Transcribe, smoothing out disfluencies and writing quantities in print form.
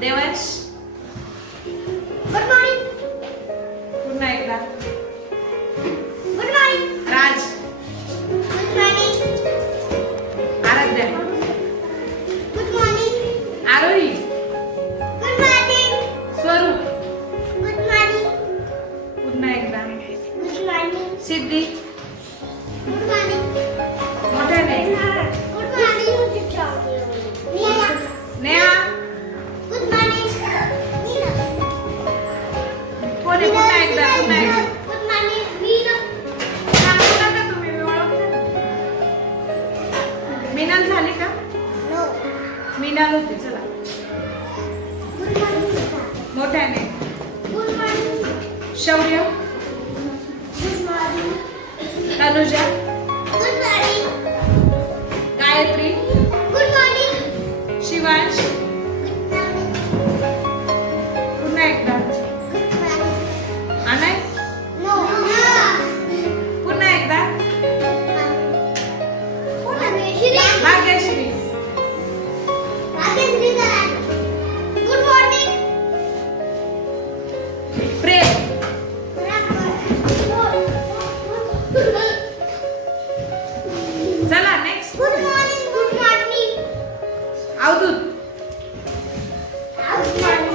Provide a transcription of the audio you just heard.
Devansh good morning. पुन्हा एकदा good morning. Raj good morning. Aaradhya good morning. Aarohi good morning. Swaroop good morning. पुन्हा एकदा good morning. Siddhi good morning. मोठ्याने good morning. Neela. Neha good morning. Neela. कोणी पुन्हा एकदा गुड मॉर्निंग. नीला. सांगू नका तुम्ही मी ओळखते ना. मिनल झाली का नो. मिनल होती चला गुड मॉर्निंग. मोठ्याने गुड मॉर्निंग. शौर्य good morning. Tanuja good morning. Gayatri good morning. Shivansh good morning. पुन्हा एकदा गुड मॉर्निंग. अनय नो. पुन्हा एकदा भाग्यश्री. भाग्यश्री भाग्यश्री करा. Good morning. प्रेम चला next good morning. Good morning. Avdhoot good morning.